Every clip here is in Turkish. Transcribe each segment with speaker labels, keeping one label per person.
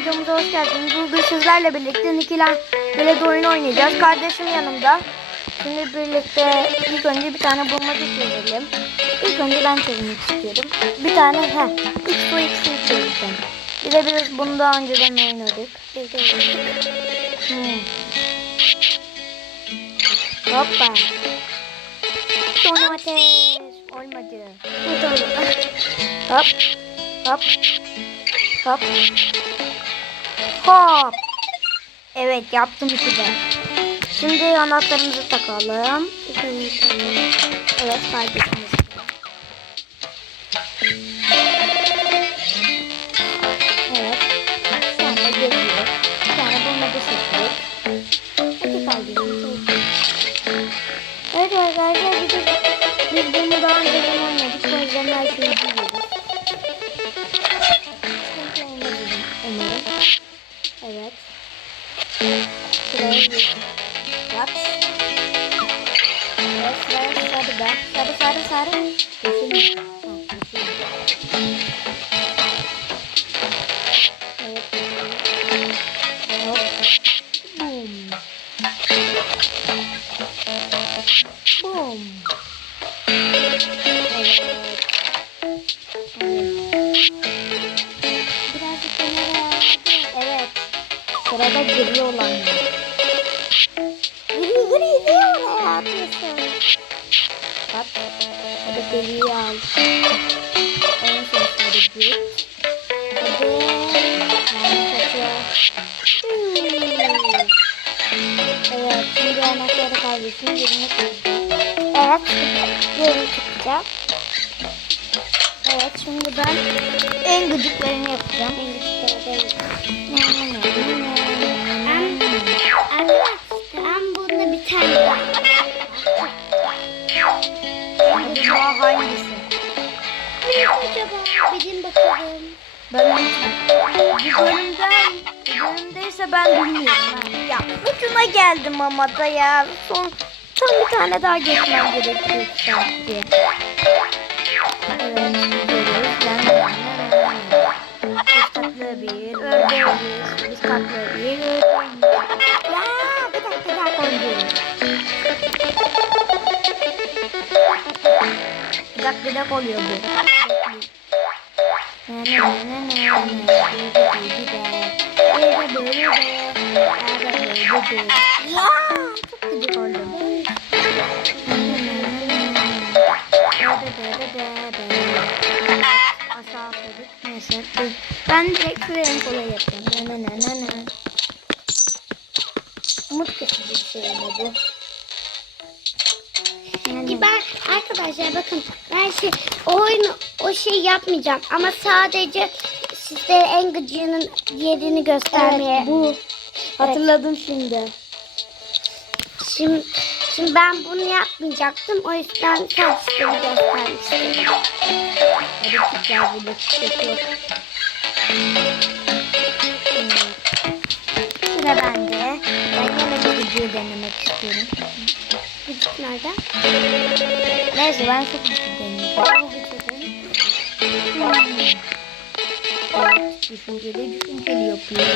Speaker 1: videomuza hoş geldiniz. Bugün sizlerle birlikte Nikilen böyle oyun oynayacağız. Kardeşim yanımda. Şimdi birlikte ilk önce bir tane bulmaca çözelim. İlk önce ben çözmek istiyorum. Bir tane he. Üç bu ikisini çözeceğim. Bir de biz bunu daha önceden oynadık. Hmm. Hoppa. Domates. Olmadı. Hop. Hop. Hop. Hop. Evet yaptım iki de. Şimdi anahtarımızı takalım. Evet. Evet. Hadi griyi al. En son sarı gri. Hadi. Yani. Evet. Şimdi anahtarı kardeşim yerine koyacağım. Evet. Geri çıkacağım. Evet şimdi ben en gıcıklarını yapacağım. En gıcıklarını
Speaker 2: Arkadaşlar bilin bakalım.
Speaker 1: Ben bir bölümden, bölümdeyse ben bilmiyorum. Ya ucuna geldim ama da ya. Son, son bir tane daha geçmem gerekiyor sanki. Tatlı bir ördeğiz. Biz tatlı bir ördeğiz. Ya bir dakika daha koyuyorum. Bir dakika oluyor bu. Ya çok gıcık oldum. Aşağı atladık. Neyse. Ben direkt şu en kolay yapayım. Na na na na kesici bir şey bu.
Speaker 2: Ki ben arkadaşlar bakın ben şey o oyunu o şey yapmayacağım ama sadece sizlere en gıcığının yerini göstermeye.
Speaker 1: Evet, bu. Hatırladım şimdi.
Speaker 2: Şimdi, şimdi ben bunu yapmayacaktım o yüzden size göstermiştim.
Speaker 1: Hadi çıkar burada çiçek yok. Sıra bende. Ben yine bir gücü denemek istiyorum.
Speaker 2: Gıcık nerede?
Speaker 1: Neyse ben çok. Evet, düşünceli düşünceli yapıyoruz.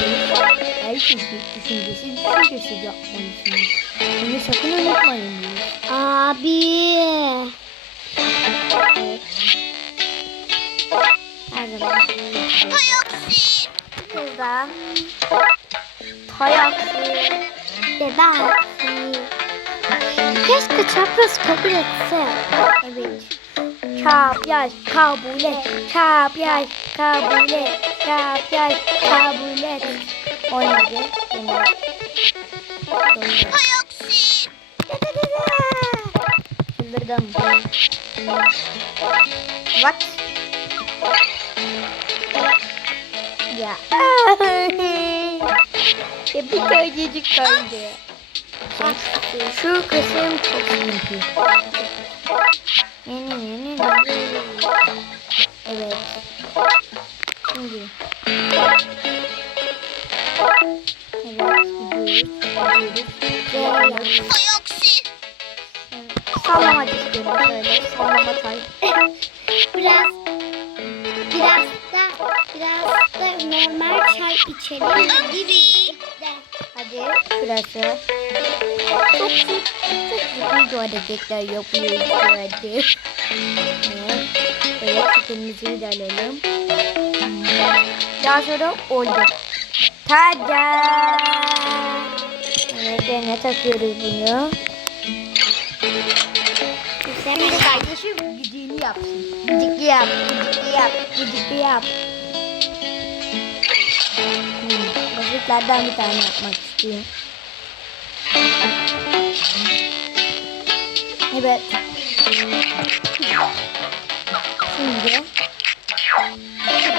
Speaker 1: Her şeyi düşüncesi düşüncesi yapmalısınız. Bunu sakın unutmayın.
Speaker 2: Abi.
Speaker 1: Evet. Her zaman Tayaksi. Burada. Tayaksi.
Speaker 2: Bebeksi. Keşke çapraz kabul etse.
Speaker 1: Evet. Çap yaş kabul et. Çap kabul et. Çap yaş kabul et. Oynadı. Yine. Tayaksi. Çıldırdım. What? Ya. ya bir tanecik kaldı. Şu kısım çok. Ne ne ne ne ne. Evet. Şimdi. Evet gidiyoruz. Gidiyoruz. Böyle. Sallamak istiyorum böyle. Sallama tay.
Speaker 2: Biraz biraz da biraz da normal çay girin.
Speaker 1: Hadi şurası. Çok güzel hareketler yapıyor hadi. Evet. Evet kırmızıyı da alalım. Daha sonra oldu. Tada! Evet yerine takıyoruz bunu. Şimdi kardeşim güdüğünü yapsın. Gıcıklı yap, gıcıklı yap, gıcıklı yap. Hmm, Müziklerden bir tane yapmak istiyorum. Evet. Şimdi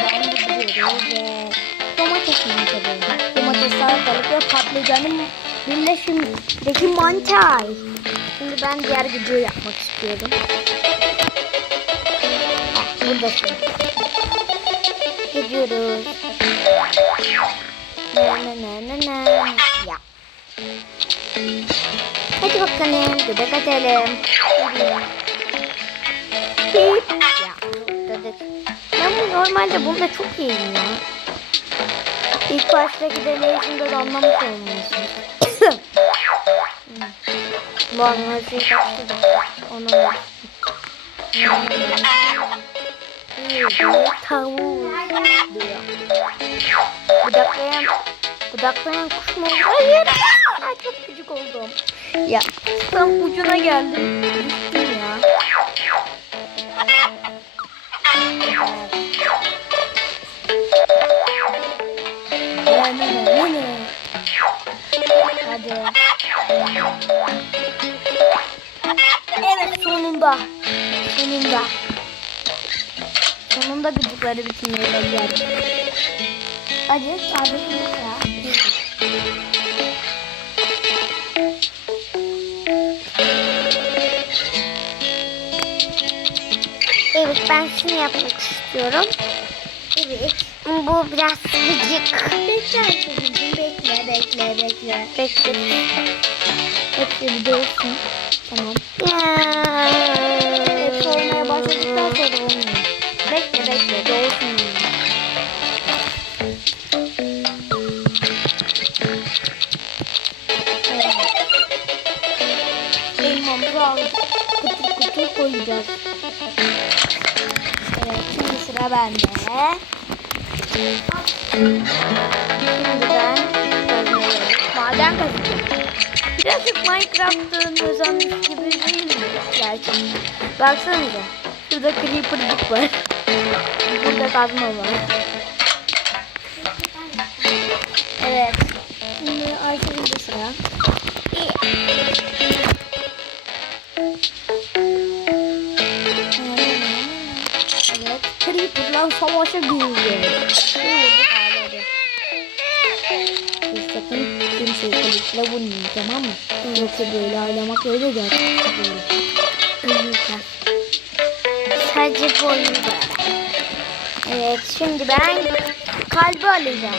Speaker 1: buradan gidiyoruz ve domates mantarı. Domates salatalık ve patlıcanın birleşimindeki mantar. Şimdi ben diğer videoyu yapmak istiyorum. Buradasın. Gidiyoruz. Na na na na na. Bakalım göbek atalım. Dedik. Ben normalde bunda çok iyiyim ya. İlk baştaki deneyişimde de anlamış olmalısın. Bu anlamda şey kaçtı da. Onu da. Tavuk diyor. Budaklayan, budaklayan kuş mu? Hayır. Ay, çok küçük oldum. Ya tam ucuna geldim. Düştüm ya. Hadi. Evet sonunda. Sonunda. Sonunda gıcıkları bitirmeyi becerdim. Hadi kardeşim ya.
Speaker 2: Ben şunu yapmak istiyorum.
Speaker 1: Evet.
Speaker 2: Bu biraz gıcık.
Speaker 1: Bekle çocuğum bekle bekle bekle.
Speaker 2: Bekle.
Speaker 1: Hepsi bir dolsun. Tamam.
Speaker 2: Ya.
Speaker 1: Hepsi olmaya başladıktan sonra olmuyor. Bekle bekle dolsun. Evet. Elmamızı aldık. Kutu kutu koyacağız. Sıra bende. Şimdi ben. Maden kazıyorum. Birazcık Minecraft'ın özenmiş gibi değil mi? Gerçekten. Baksanıza. Şurada creeper'cık var. Burada kazma var. Ağladı. Biz sakın kimseyi kılıçla vurmayın tamam mı? Yoksa böyle ağlamak öyle gerçekten Üzüleceğim.
Speaker 2: Sadece bu oyunda.
Speaker 1: Evet şimdi ben kalbi alacağım.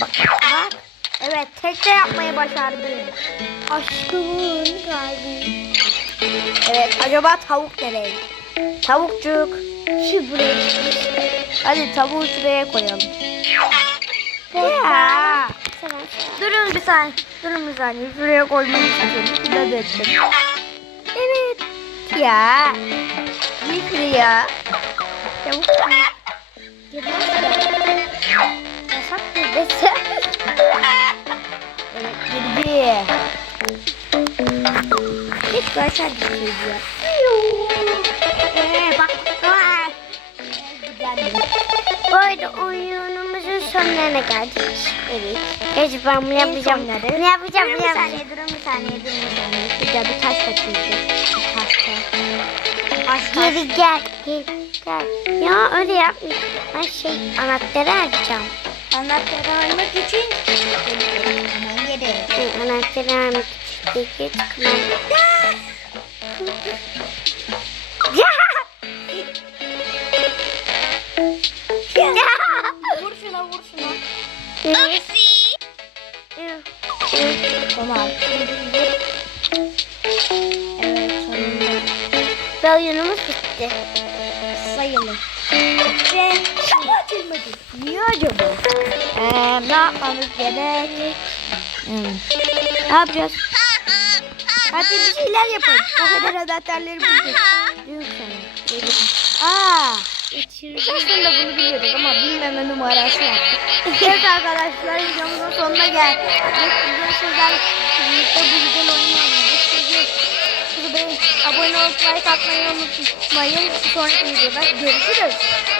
Speaker 1: Bak, bak. Evet tekte yapmayı başardım. Aşkımın kalbi. Evet acaba tavuk nereye? Tavukcuk. Şu buraya. Hadi tavuğu şuraya koyalım. Ya. Durun bir saniye. Durun bir saniye. Şuraya koymak istiyorum. İnat ettim. Evet. Ya. Git ya. Ya. Yasak mı dese? Evet girdi. Hiç başa ya. Eee bak.
Speaker 2: Bu arada oyunumuzun sonlarına geldik.
Speaker 1: Evet.
Speaker 2: Geç ben bunu yapacağım.
Speaker 1: sonları.
Speaker 2: Bunu yapacağım.
Speaker 1: Durun bir saniye, durun bir saniye, durun bir saniye. Şurada bir taş kaçırdı. Taş taş.
Speaker 2: Geri gel. Geri gel. Ya öyle yapma. Ben şey anahtarı açacağım.
Speaker 1: Anahtarı almak için
Speaker 2: Anahtarı almak için geri tıklam.
Speaker 1: Vur şuna vur şuna.
Speaker 2: Upsi.
Speaker 1: Tamam. Evet sonunda.
Speaker 2: Ve oyunumuz bitti.
Speaker 1: sayılır. Ve kapı açılmadı. Niye acaba? Ee, ne yapmamız gerek? Hmm. Ne yapacağız? Hadi bir şeyler yapalım. O kadar adaptörleri bulduk. Yok sana. Aa, aslında bunu biliyorduk ama bilmeme numarası yaptık. evet arkadaşlar videomuzun sonuna geldik. Bugün sizlerle birlikte bu güzel oyunu oynadık. Beğen- abone olup like atmayı unutmayın. Sonraki videoda görüşürüz.